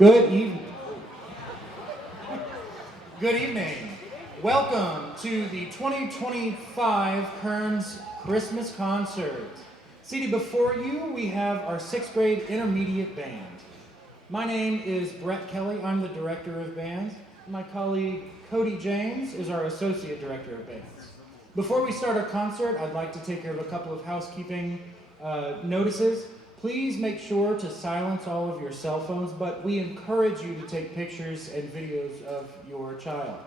Good evening. Good evening. Welcome to the 2025 Kerens Christmas Concert. Seated before you, we have our 6th grade intermediate band. My name is Brett Kelley. I'm the director of bands. My colleague Cody James is our associate director of bands. Before we start our concert, I'd like to take care of a couple of housekeeping notices. Please make sure to silence all of your cell phones, but we encourage you to take pictures and videos of your child.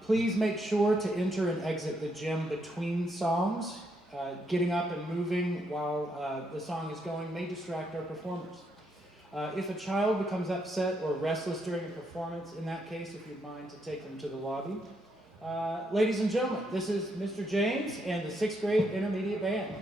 Please make sure to enter and exit the gym between songs. Getting up and moving while the song is going may distract our performers. If a child becomes upset or restless during a performance, in that case, if you'd mind to take them to the lobby. Ladies and gentlemen, this is Mr. James and the 6th grade intermediate band.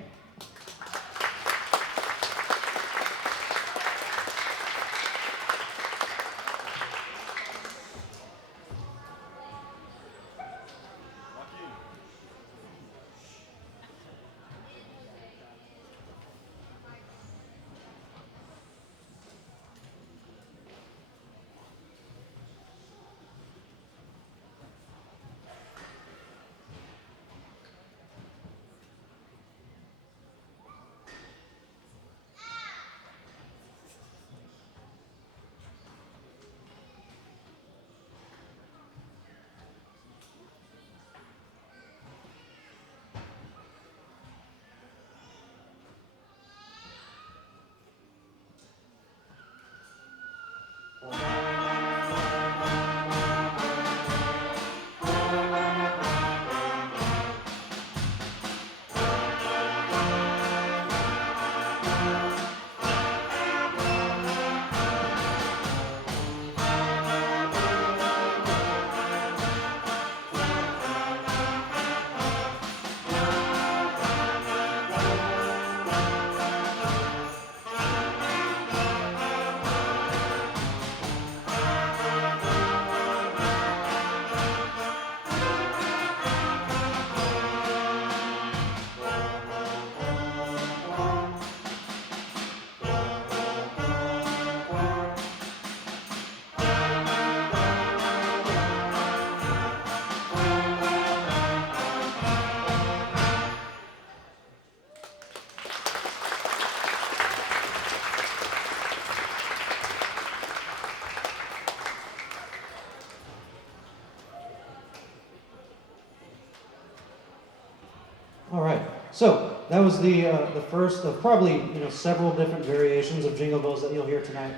All right, so that was the first of probably several different variations of Jingle Bells that you'll hear tonight.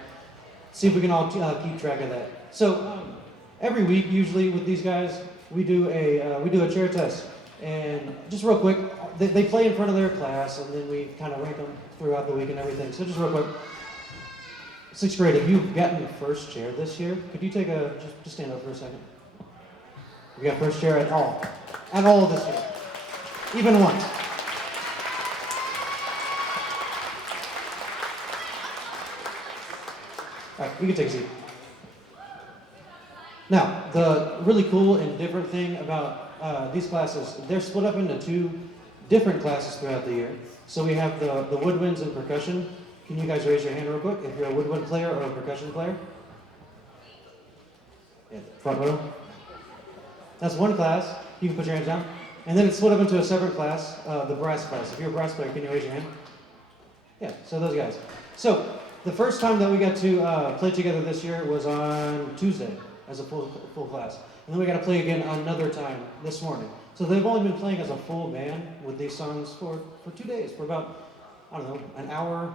See if we can all keep track of that. So every week, usually with these guys, we do a chair test, and just real quick, they play in front of their class, and then we kind of rank them throughout the week and everything. So just real quick, 6th grade, have you gotten first chair this year? Could you take just stand up for a second? You got first chair at all this year. Even once. All right, you can take a seat. Now, the really cool and different thing about these classes, they're split up into 2 different classes throughout the year. So we have the woodwinds and percussion. Can you guys raise your hand real quick if you're a woodwind player or a percussion player? Yeah, front row. That's one class. You can put your hands down. And then it's split up into a separate class, the brass class. If you're a brass player, can you raise your hand? Yeah, so those guys. So the first time that we got to play together this year was on Tuesday as a full class. And then we got to play again another time this morning. So they've only been playing as a full band with these songs for 2 days, for about, an hour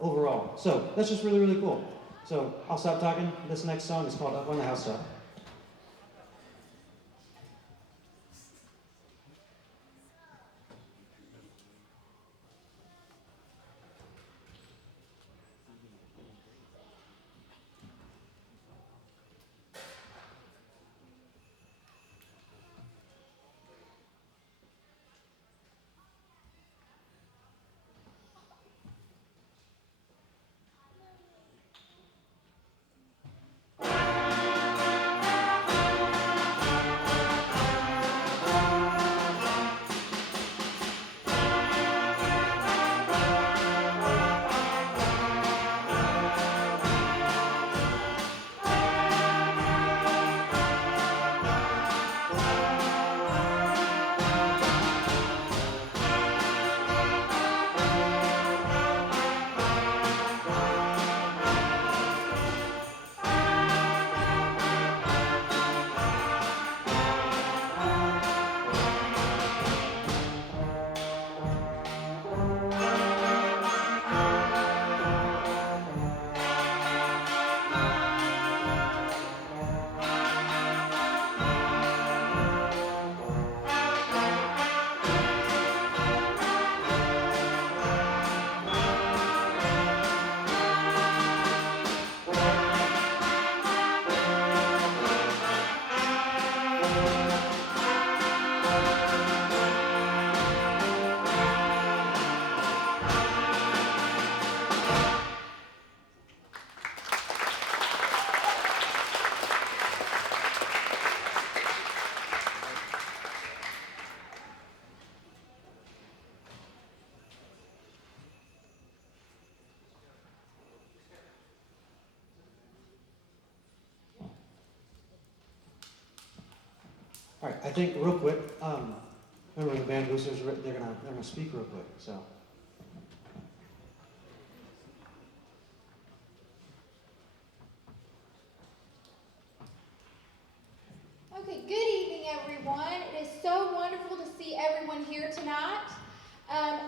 overall. So that's just really, really cool. So I'll stop talking. This next song is called Up on the Housetop. All right, I think real quick, remember the band boosters, they're gonna speak real quick, so. Okay, good evening, everyone. It is so wonderful to see everyone here tonight.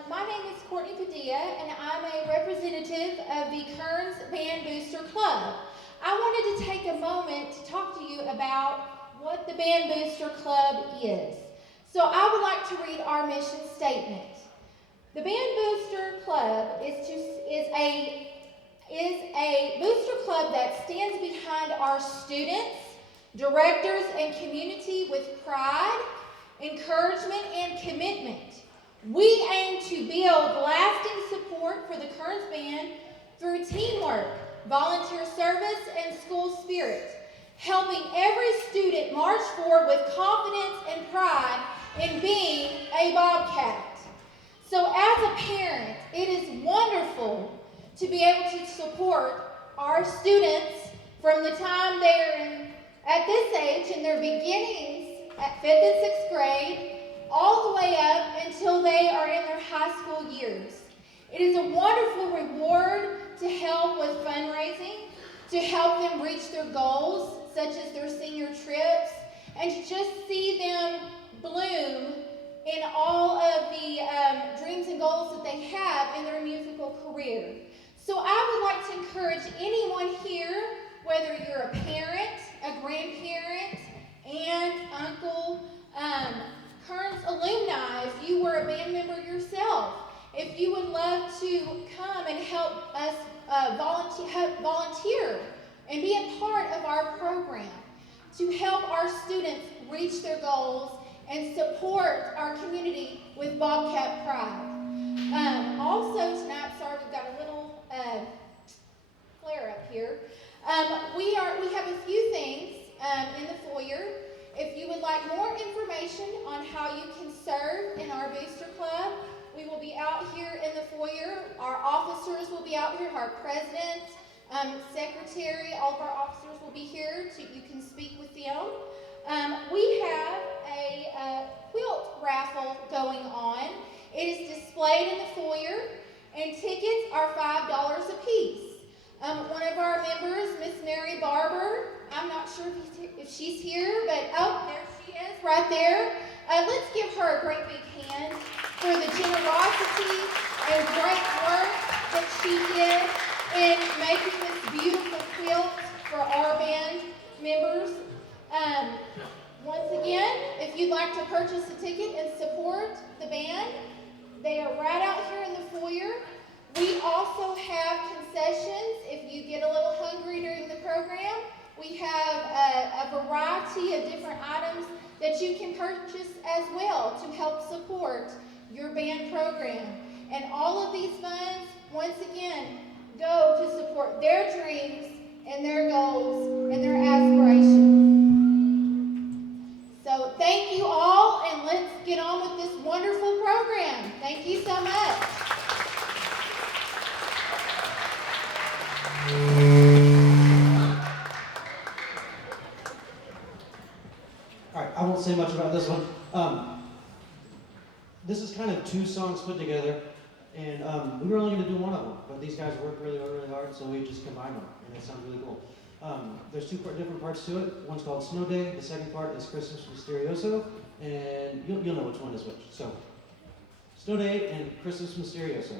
My name is Courtney Padilla, and I'm a representative of the Kerens Band Booster Club. I wanted to take a moment to talk to you about what the Band Booster Club is. So I would like to read our mission statement. The Band Booster Club is a booster club that stands behind our students, directors, and community with pride, encouragement, and commitment. We aim to build lasting support for the Kerens Band through teamwork, volunteer service, and school spirit, helping every student march forward with confidence and pride in being a Bobcat. So as a parent, it is wonderful to be able to support our students from the time they're at this age in their beginnings at 5th and 6th grade all the way up until they are in their high school years. It is a wonderful reward to help with fundraising, to help them reach their goals, such as their senior trips, and to just see them bloom in all of the dreams and goals that they have in their musical career. So I would like to encourage anyone here, whether you're a parent, a grandparent, aunt, uncle, Kerens alumni, if you were a band member yourself, if you would love to come and help us volunteer and be a part of our program to help our students reach their goals and support our community with Bobcat pride. Also tonight, sorry, we've got a little flare up here. We have a few things in the foyer. If you would like more information on how you can serve in our booster club, we will be out here in the foyer. Our officers will be out here, our president, secretary, all of our officers will be here, you can speak with them. We have a quilt raffle going on. It is displayed in the foyer, and tickets are $5 a piece. One of our members, Miss Mary Barber, I'm not sure if she's here, but oh, there she is, right there. Let's give her a great big hand for the generosity and great work that she did in making this beautiful quilt for our band members. Once again, if you'd like to purchase a ticket and support the band, they are right out here in the foyer. We also have concessions if you get a little hungry during the program. We have a variety of different items that you can purchase as well to help support your band program. And all of these funds, once again, go to support their dreams and their goals and their aspirations. So thank you all, and let's get on with this wonderful program. Thank you so much. All right, I won't say much about this one. This is kind of two songs put together, and we were only going to do one of them, but these guys worked really hard, so we just combined them, and it sounds really cool. There's two different parts to it. One's called Snow Day. The second part is Christmas Mysterioso, and you'll know which one is which. So, Snow Day and Christmas Mysterioso.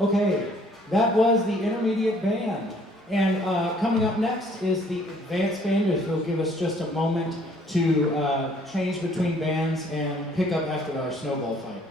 Okay, that was the intermediate band. And coming up next is the advanced band, which will give us just a moment to change between bands and pick up after our snowball fight.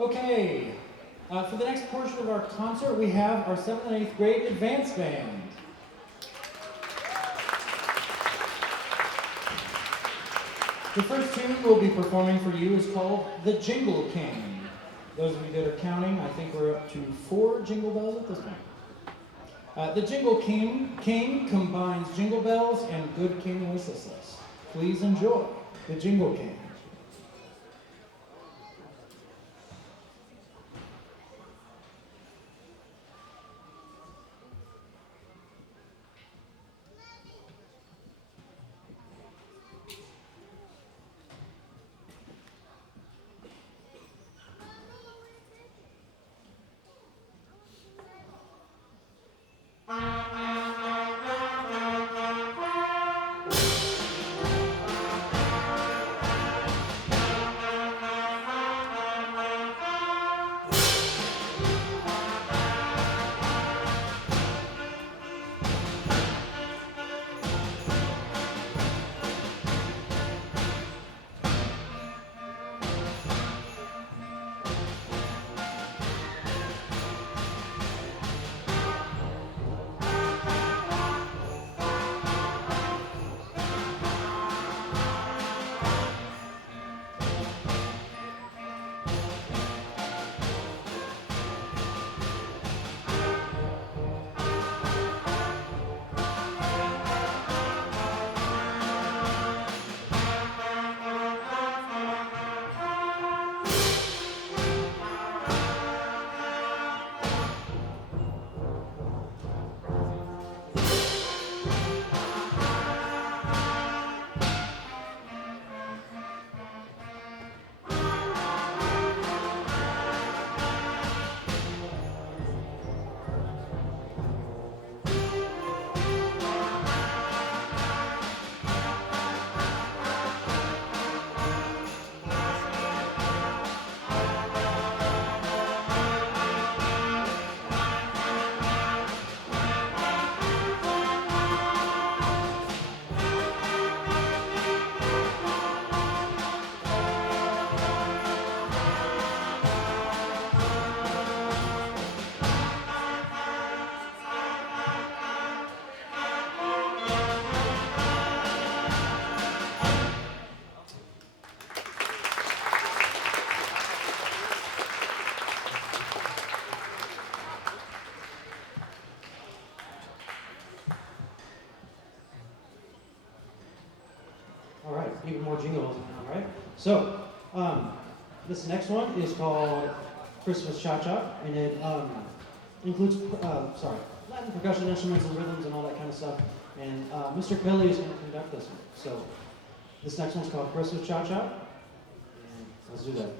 Okay, for the next portion of our concert, we have our 7th and 8th grade advanced band. The first tune we'll be performing for you is called The Jingle King. Those of you that are counting, I think we're up to 4 jingle bells at this point. The Jingle King combines jingle bells and good King Wenceslas. Please enjoy The Jingle King. All right, even more jingles now, right? So, this next one is called Christmas Cha-Cha, and it includes, Latin percussion instruments and rhythms and all that kind of stuff. And Mr. Kelley is going to conduct this one. So, this next one's called Christmas Cha-Cha, and let's do that.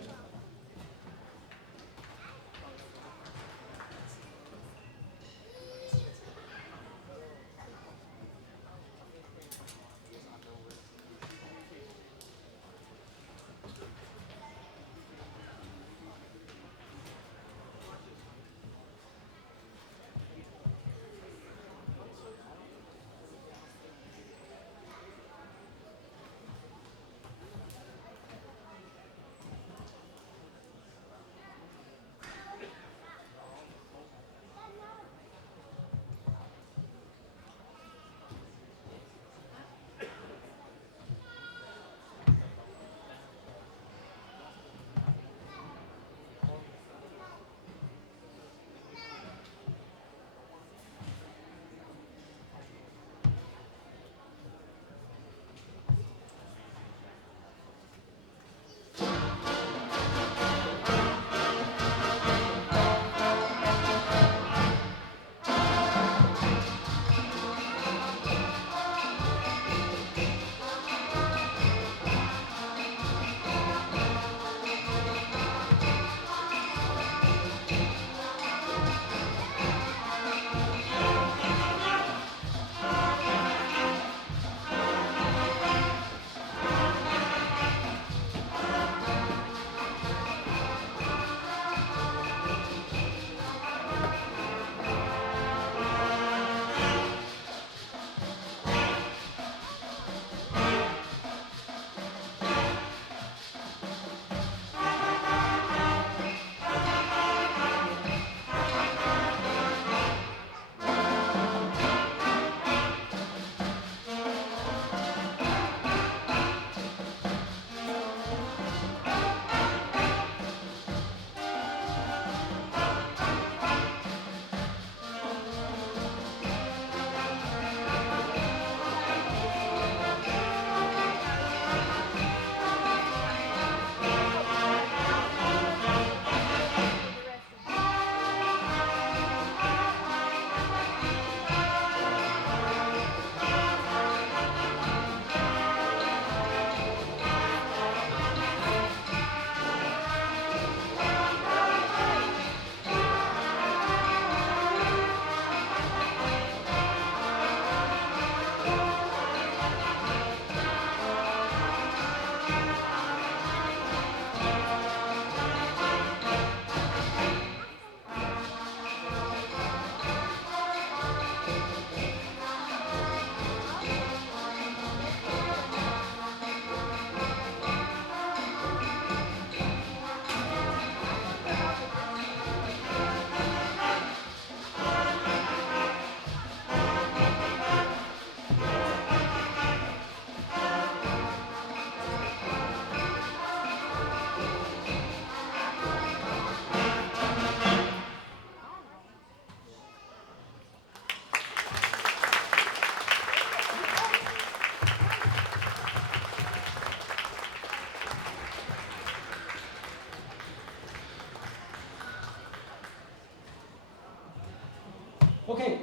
Okay,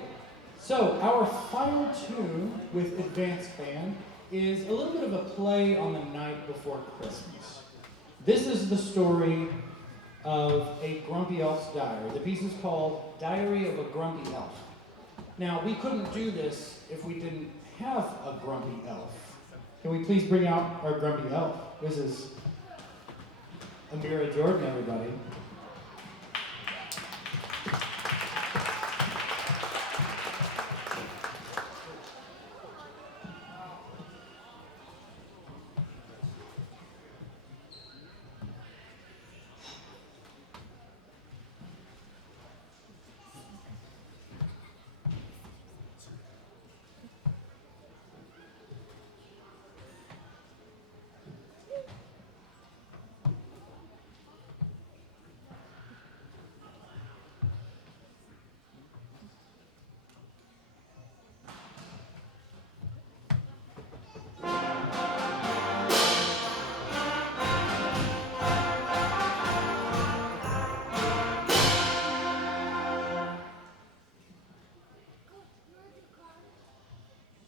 so our final tune with Advanced Band is a little bit of a play on the night before Christmas. This is the story of a grumpy elf's diary. The piece is called Diary of a Grumpy Elf. Now, we couldn't do this if we didn't have a grumpy elf. Can we please bring out our grumpy elf? This is Amira Jordan, everybody.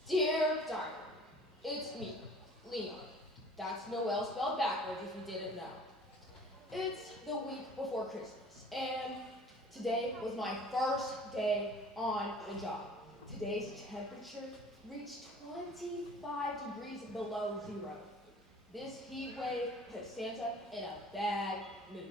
Dear Diary, it's me, Leon. That's Noel spelled backwards if you didn't know. It's the week before Christmas, and today was my first day on the job. Today's temperature reached 25 degrees below zero. This heat wave put Santa in a bad mood.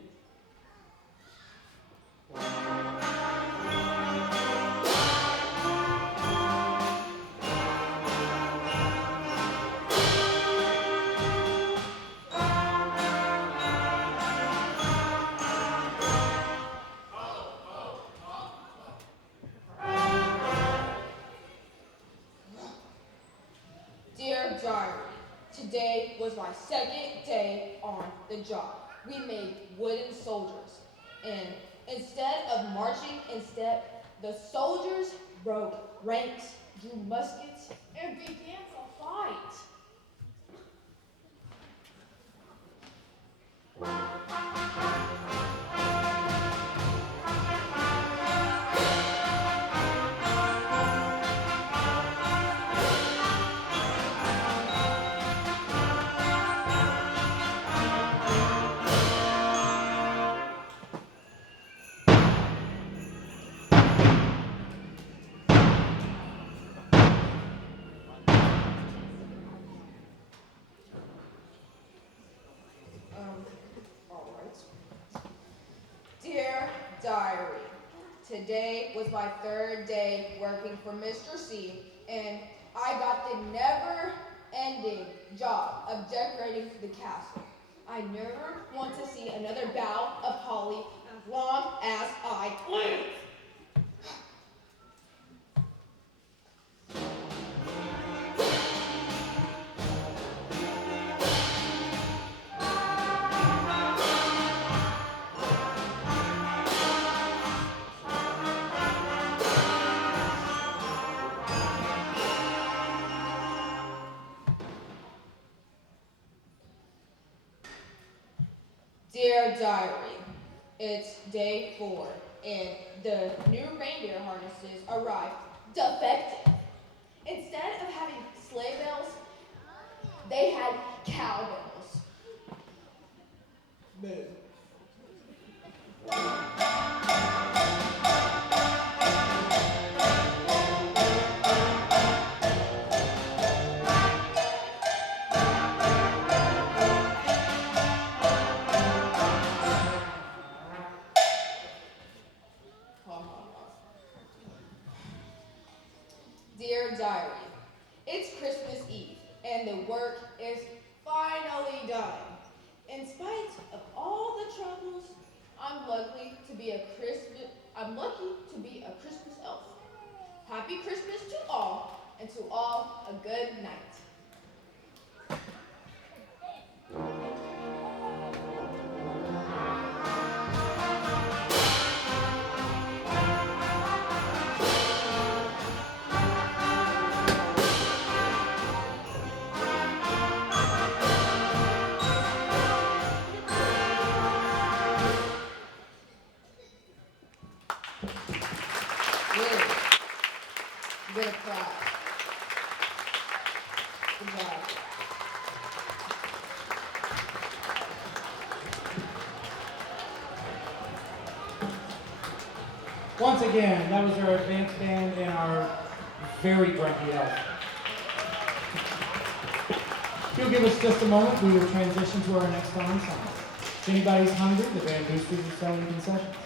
Dear Diary, today was my second day on the job. We made wooden soldiers, and instead of marching in step, the soldiers rode ranks, drew muskets, and began to fight. Dear Diary, today was my third day working for Mr. C, and I got the never-ending job of decorating the castle. I never want to see another bough of holly as long as I live. Dear Diary, it's day 4, and the new reindeer harnesses arrived defective. Instead of having sleigh bells, they had cowbells. Moo. Dear Diary, it's Christmas Eve, and the work is finally done. In spite of all the troubles, I'm lucky to be a Christmas elf. Happy Christmas to all, and to all a good night. Once again, that was our advanced band and our very grumpy elf. If you'll give us just a moment, we will transition to our next song. If anybody's hungry, the band boosters are selling concessions.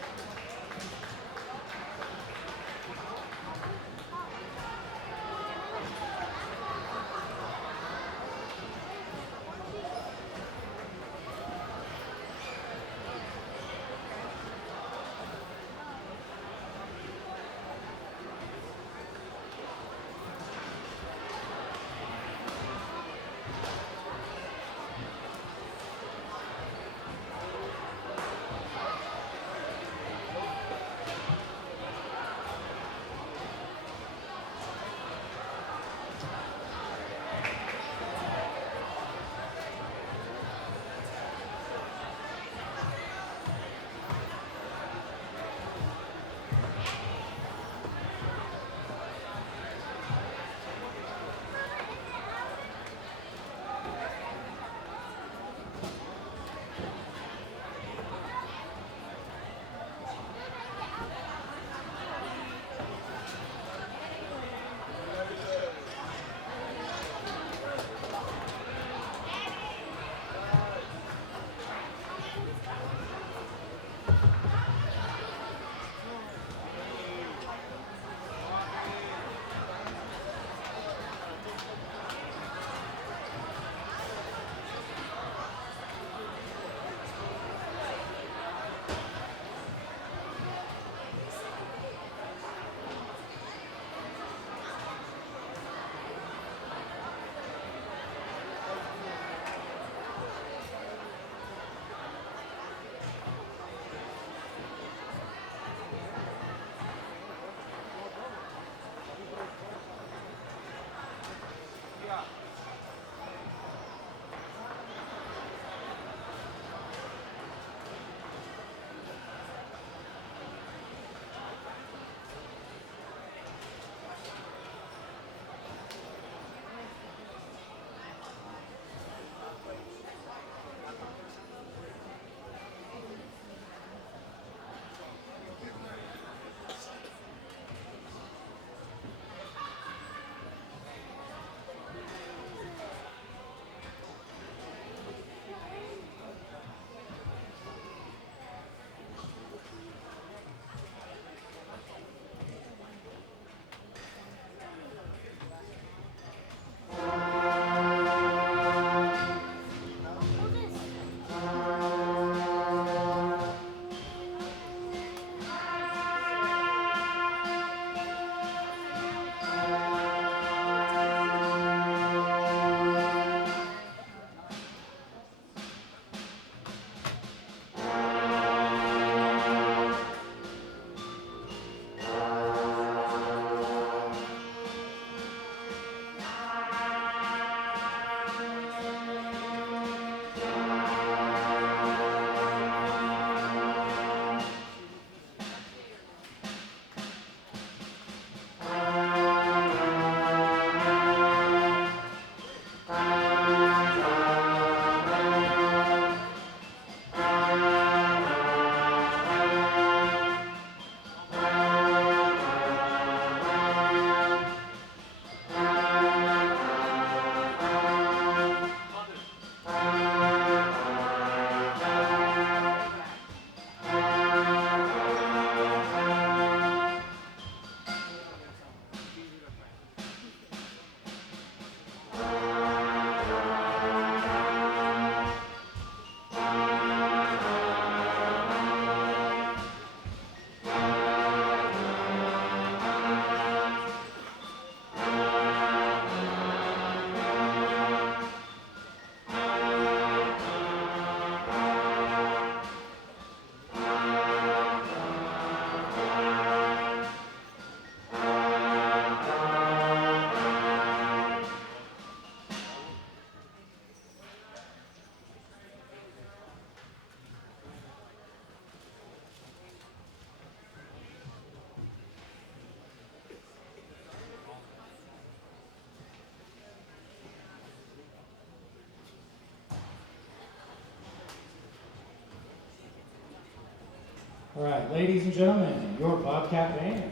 All right, ladies and gentlemen, your Bobcat band.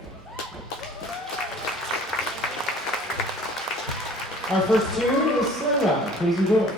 Our first tune is Sleigh Ride. Please enjoy.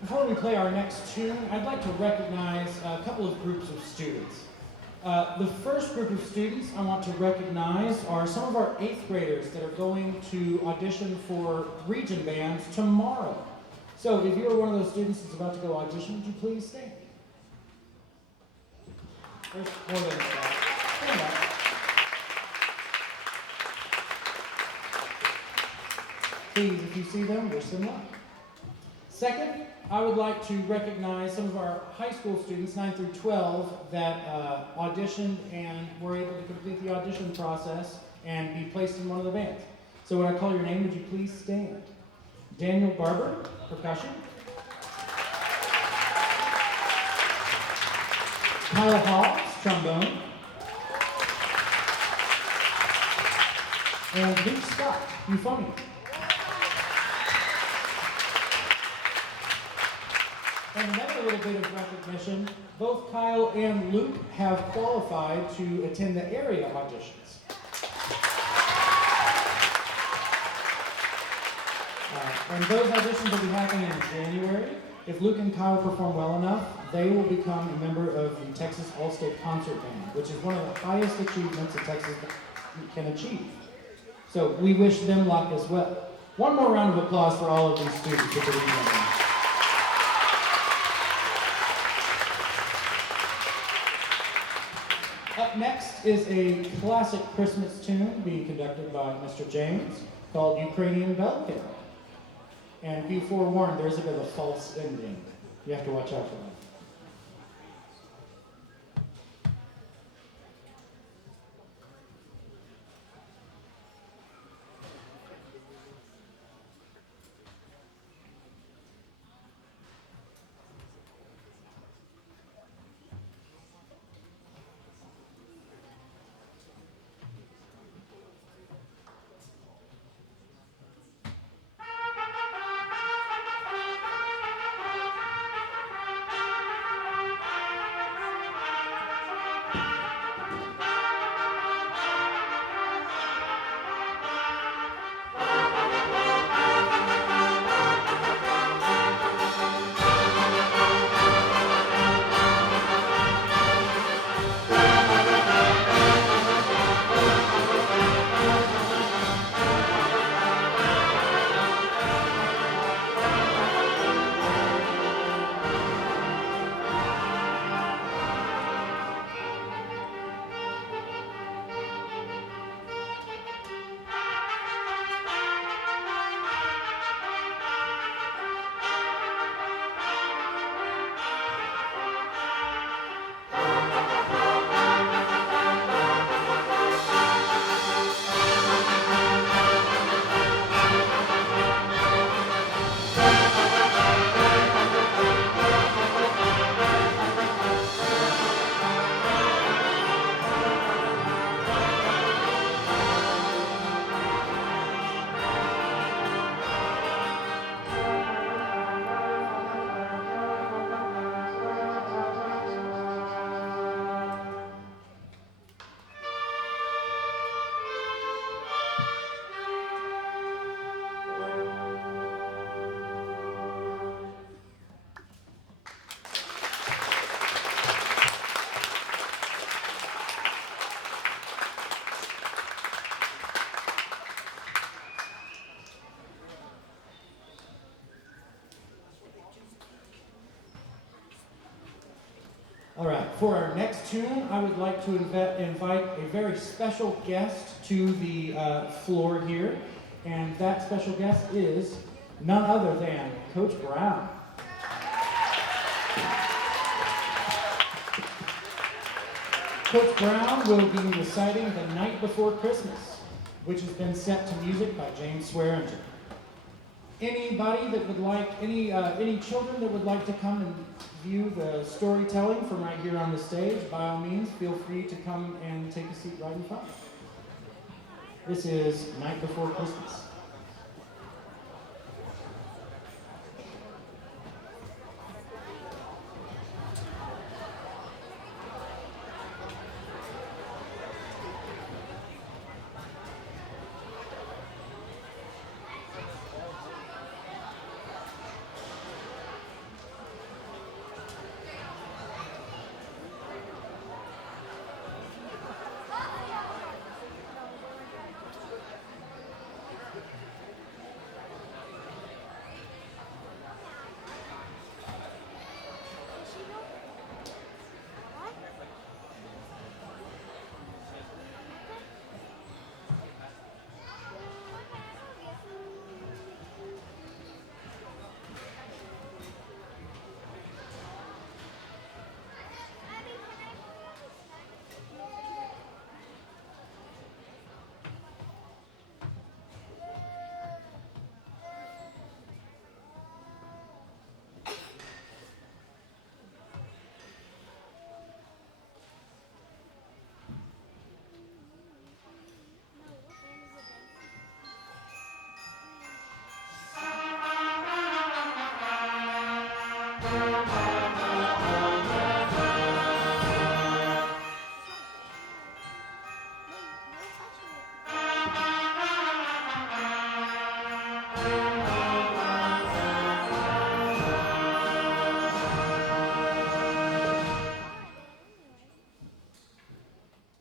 Before we play our next tune, I'd like to recognize a couple of groups of students. The first group of students I want to recognize are some of our 8th graders that are going to audition for region bands tomorrow. So if you're one of those students that's about to go audition, would you please stand? There's more than that. Stand up. Please, if you see them, wish them luck. Second, I would like to recognize some of our high school students, 9 through 12, that auditioned and were able to complete the audition process and be placed in one of the bands. So when I call your name, would you please stand? Daniel Barber, percussion. Kyle Hoff, trombone. And Luke Scott, euphonium. And another little bit of recognition, both Kyle and Luke have qualified to attend the area auditions. And those auditions will be happening in January. If Luke and Kyle perform well enough, they will become a member of the Texas All-State Concert Band, which is one of the highest achievements that Texas can achieve. So we wish them luck as well. One more round of applause for all of these students. Up next is a classic Christmas tune being conducted by Mr. James called Ukrainian Bell Carol. And be forewarned, there's a bit of a false ending. You have to watch out for that. All right, for our next tune, I would like to invite a very special guest to the floor here, and that special guest is none other than Coach Brown. Coach Brown will be reciting The Night Before Christmas, which has been set to music by James Swearingen. Anybody that would like, any children that would like to come and view the storytelling from right here on the stage, by all means, feel free to come and take a seat right in front. This is Night Before Christmas.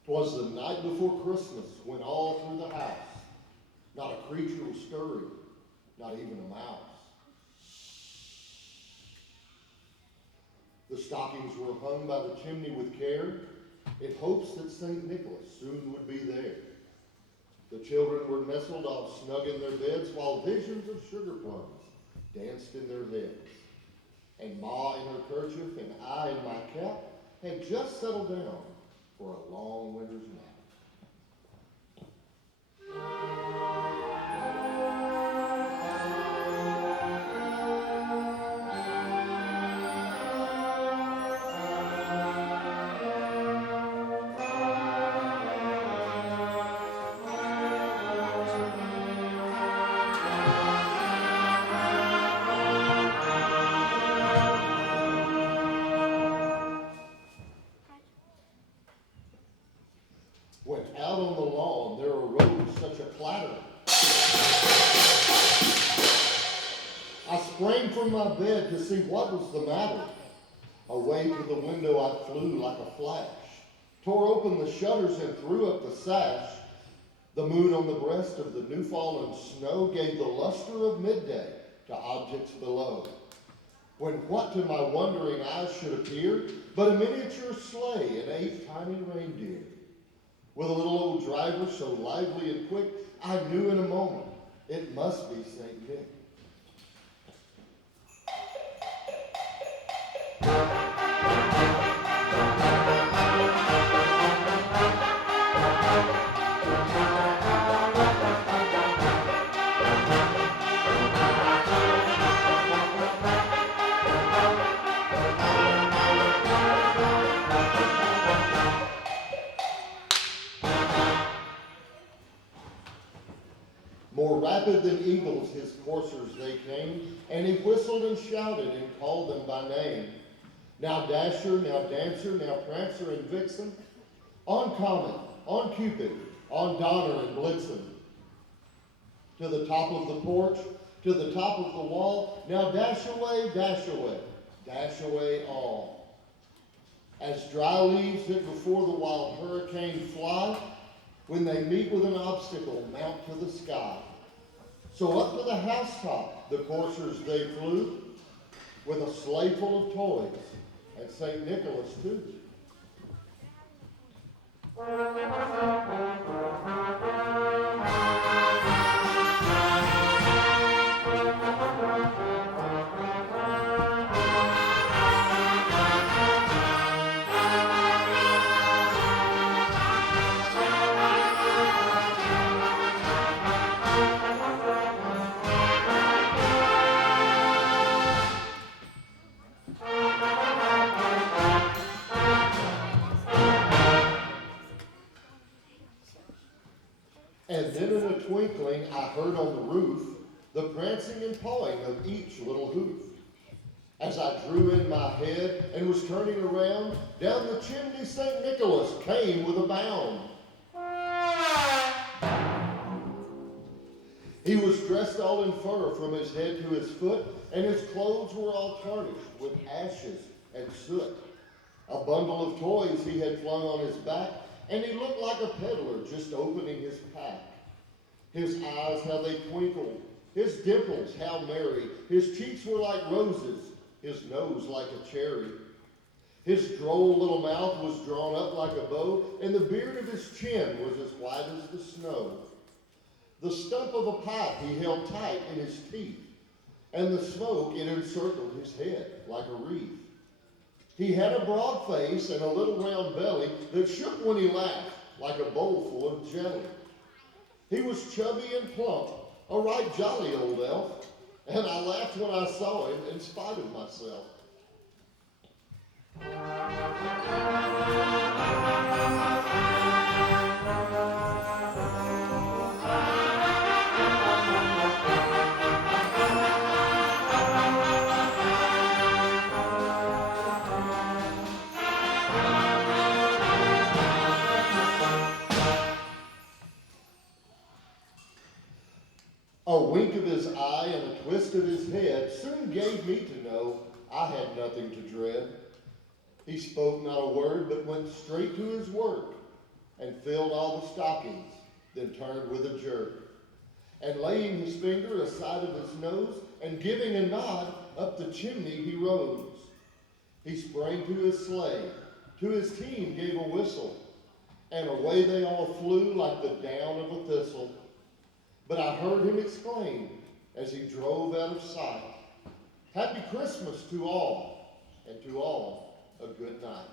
"'Twas the night before Christmas when all through the house not a creature was stirring, not even a mouse. The stockings were hung by the chimney with care, in hopes that St. Nicholas soon would be there. The children were nestled all snug in their beds, while visions of sugar plums danced in their heads. And Ma in her kerchief and I in my cap had just settled down for a long winter's nap. When out on the lawn there arose such a clatter, I sprang from my bed to see what was the matter. Away to the window I flew like a flash, tore open the shutters and threw up the sash. The moon on the breast of the new fallen snow gave the luster of midday to objects below. When what to my wondering eyes should appear but a miniature sleigh and 8 tiny reindeer. With a little old driver so lively and quick, I knew in a moment it must be St. Nick. More rapid than eagles his coursers they came, and he whistled and shouted and called them by name. Now Dasher, now Dancer, now Prancer and Vixen, on Comet, on Cupid, on Donner and Blitzen. To the top of the porch, to the top of the wall, now dash away all. As dry leaves that before the wild hurricane fly, when they meet with an obstacle, mount to the sky. So up to the housetop the coursers they flew, with a sleigh full of toys and St. Nicholas too. And then in a twinkling, I heard on the roof the prancing and pawing of each little hoof. As I drew in my head and was turning around, down the chimney St. Nicholas came with a bound. He was dressed all in fur from his head to his foot, and his clothes were all tarnished with ashes and soot. A bundle of toys he had flung on his back, and he looked like a peddler just opening his pack. His eyes, how they twinkled, his dimples, how merry, his cheeks were like roses, his nose like a cherry. His droll little mouth was drawn up like a bow, and the beard of his chin was as white as the snow. The stump of a pipe he held tight in his teeth, and the smoke it encircled his head like a wreath. He had a broad face and a little round belly that shook when he laughed like a bowl full of jelly. He was chubby and plump, a right jolly old elf, and I laughed when I saw him in spite of myself. A wink of his eye and a twist of his head soon gave me to know I had nothing to dread. He spoke not a word, but went straight to his work and filled all the stockings, then turned with a jerk. And laying his finger aside of his nose and giving a nod, up the chimney he rose. He sprang to his sleigh, to his team gave a whistle, and away they all flew like the down of a thistle. But I heard him exclaim as he drove out of sight, "Happy Christmas to all, and to all a good night."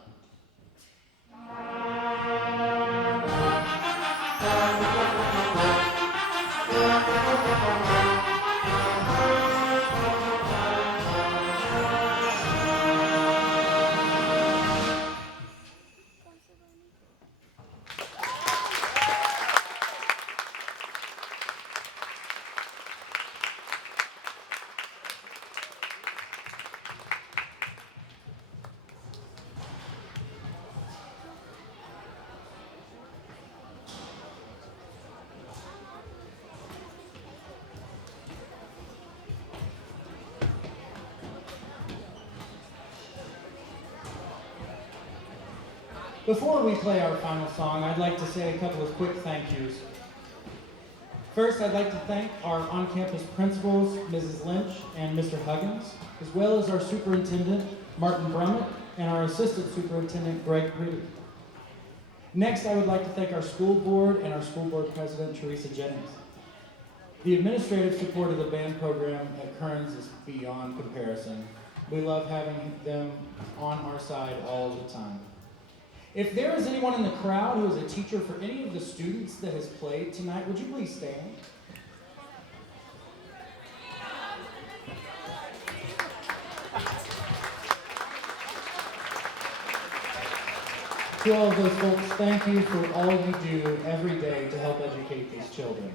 Before we play our final song, I'd like to say a couple of quick thank yous. First, I'd like to thank our on-campus principals, Mrs. Lynch and Mr. Huggins, as well as our superintendent, Martin Brummett, and our assistant superintendent, Greg Pretty. Next, I would like to thank our school board and our school board president, Teresa Jennings. The administrative support of the band program at Kerens is beyond comparison. We love having them on our side all the time. If there is anyone in the crowd who is a teacher for any of the students that has played tonight, would you please stand? To all of those folks, thank you for all you do every day to help educate these children.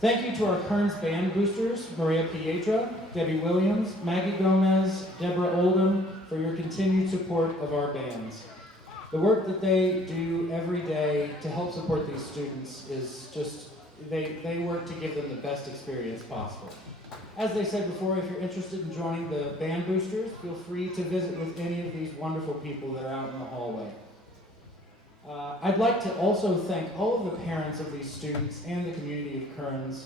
Thank you to our Kerens band boosters, Maria Pietra, Debbie Williams, Maggie Gomez, Deborah Oldham, for your continued support of our bands. The work that they do every day to help support these students is just, they work to give them the best experience possible. As they said before, if you're interested in joining the band boosters, feel free to visit with any of these wonderful people that are out in the hallway. I'd like to also thank all of the parents of these students and the community of Kerens.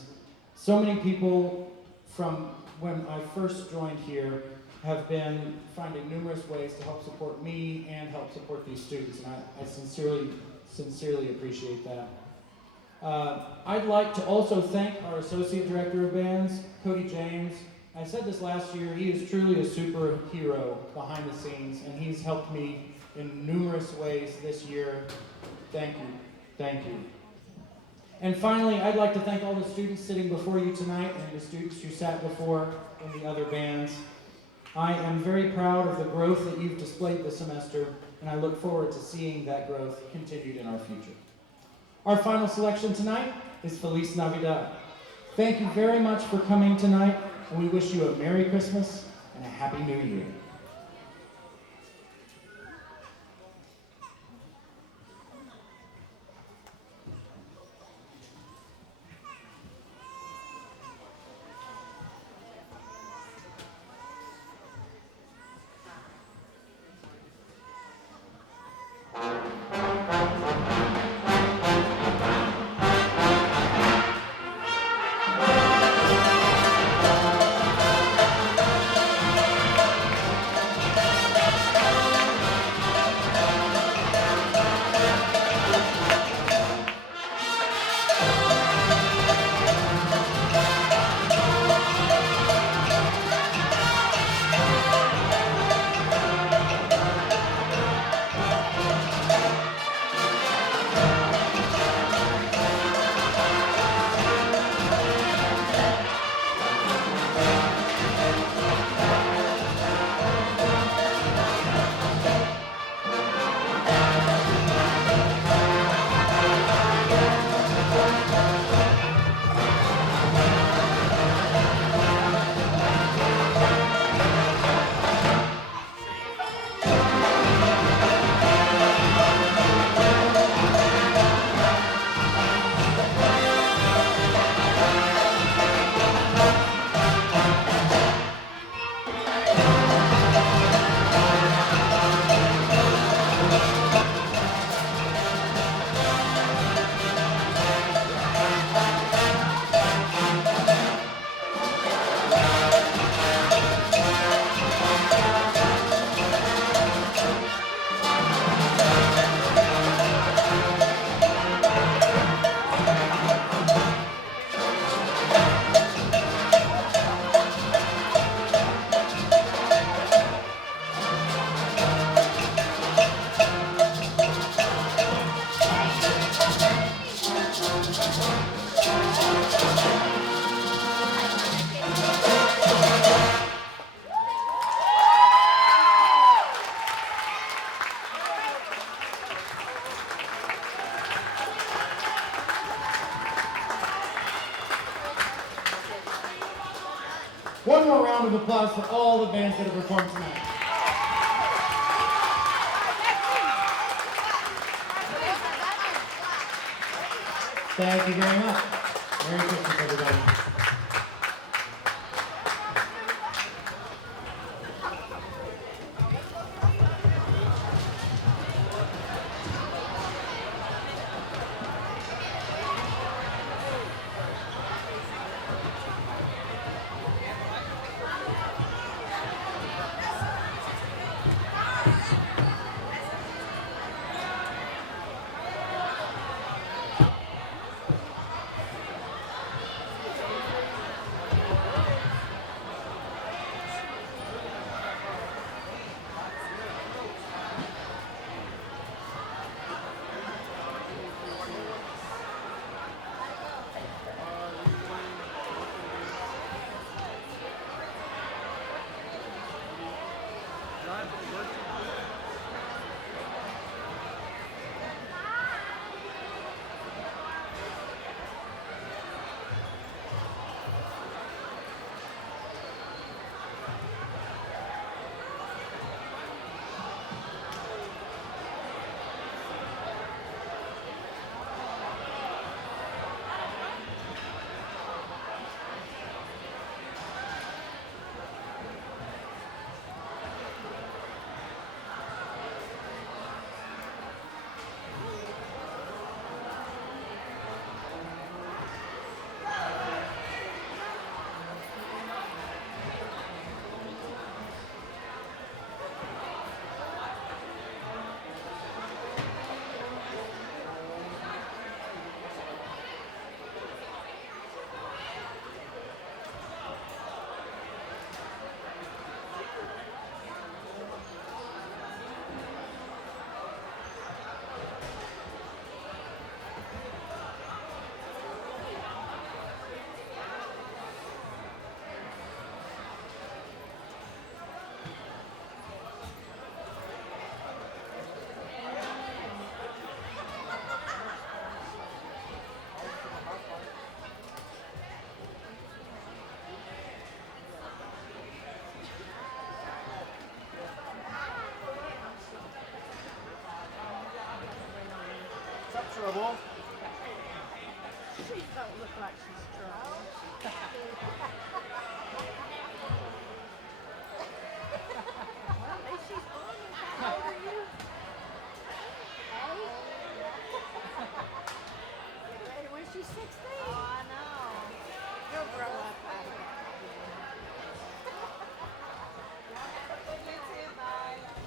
So many people from when I first joined here have been finding numerous ways to help support me and help support these students, and I sincerely appreciate that. I'd like to also thank our Associate Director of Bands, Cody James. I said this last year, he is truly a superhero behind the scenes, and he's helped me in numerous ways this year. Thank you. Thank you. And finally, I'd like to thank all the students sitting before you tonight and the students who sat before in the other bands. I am very proud of the growth that you've displayed this semester, and I look forward to seeing that growth continued in our future. Our final selection tonight is Feliz Navidad. Thank you very much for coming tonight, and we wish you a Merry Christmas and a Happy New Year. One more round of applause for all the bands that have performed tonight. Thank you very much. Merry Christmas, everybody. trouble. She don't look like she's trouble. Well, at least she's on. How old are you? 8? When she's 16. Oh, I know. You'll grow up out of that. You too, bye.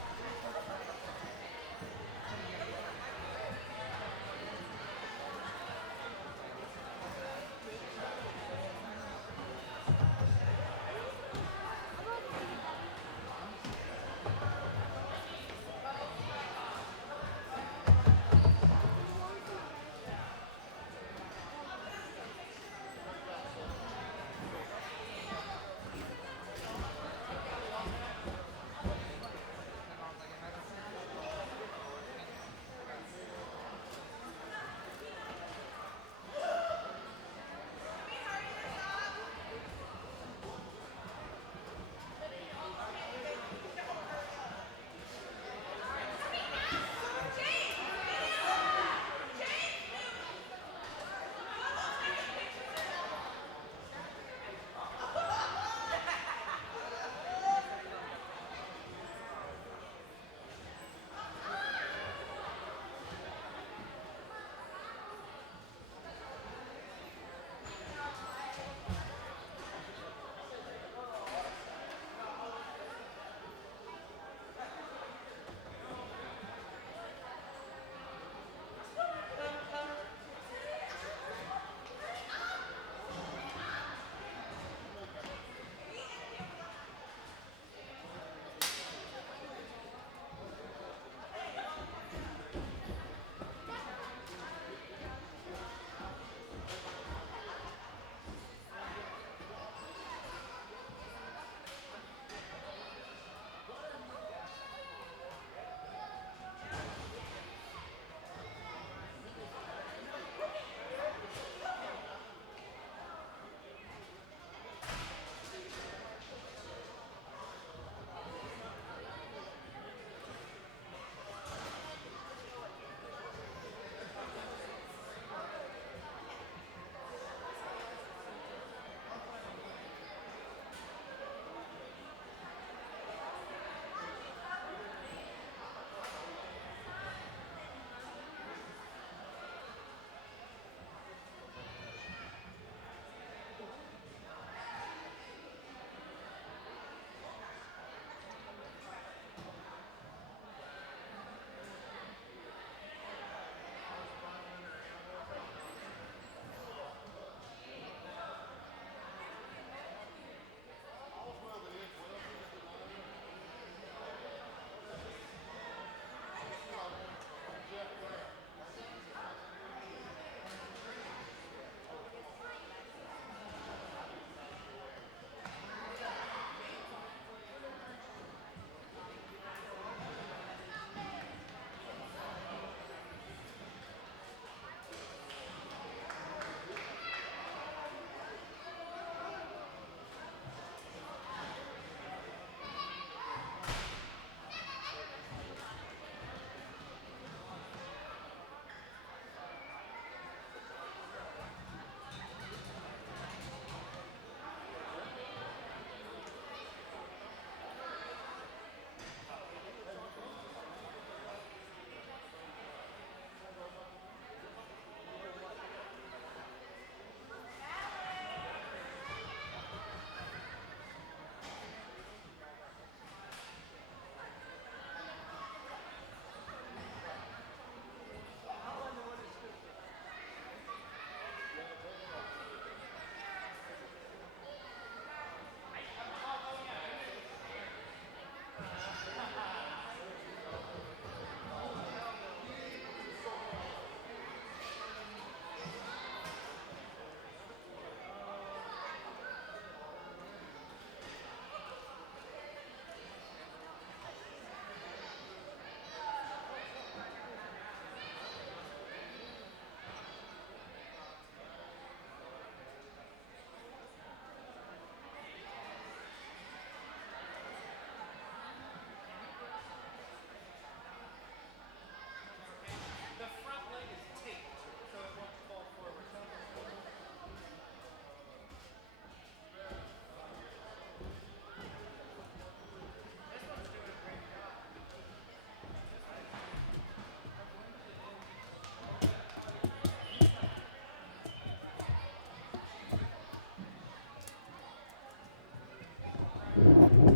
It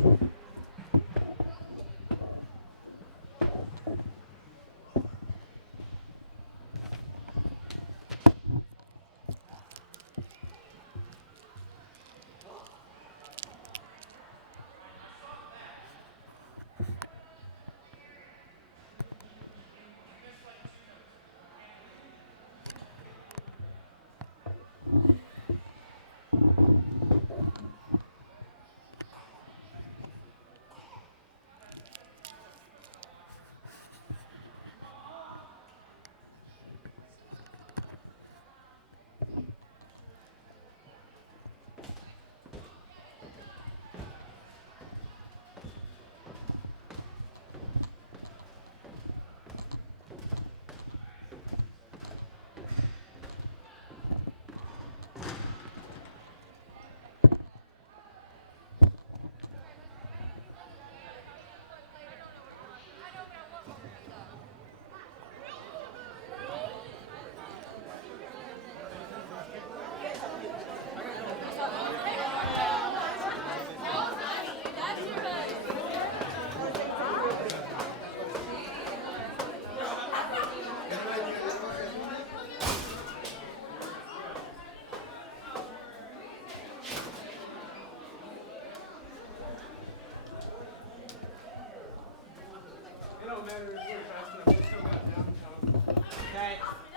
don't matter if we're fast enough, we still got downtown. Okay.